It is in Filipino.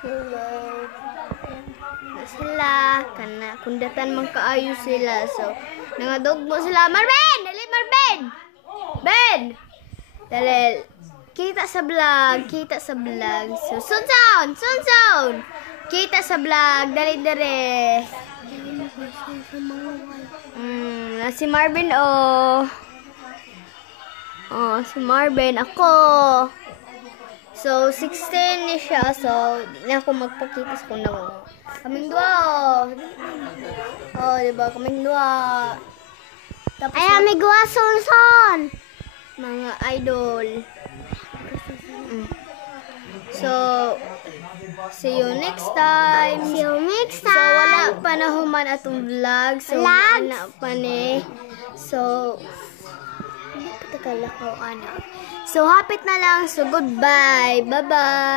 Hello. Sila kana kundatan man kaayo sila. So nangadugmo sila. Marvin, dali Marvin. Ben. Dali. Kita sa vlog. So Sunsown. Kita sa vlog. Dali. Si Marvin si Marvin ako. So 16 ni siya. So di na ako magpakita sa kung naman. Kaming dua. Diba? Kaming dua. Tapos ay, amigwa Sunson. Mga idol. So, see you next time. So, wala pa na human atong vlog. So, wala pa ni. So, hindi pa tagalakaw, anak. So, hapit na lang. So, goodbye. Bye-bye.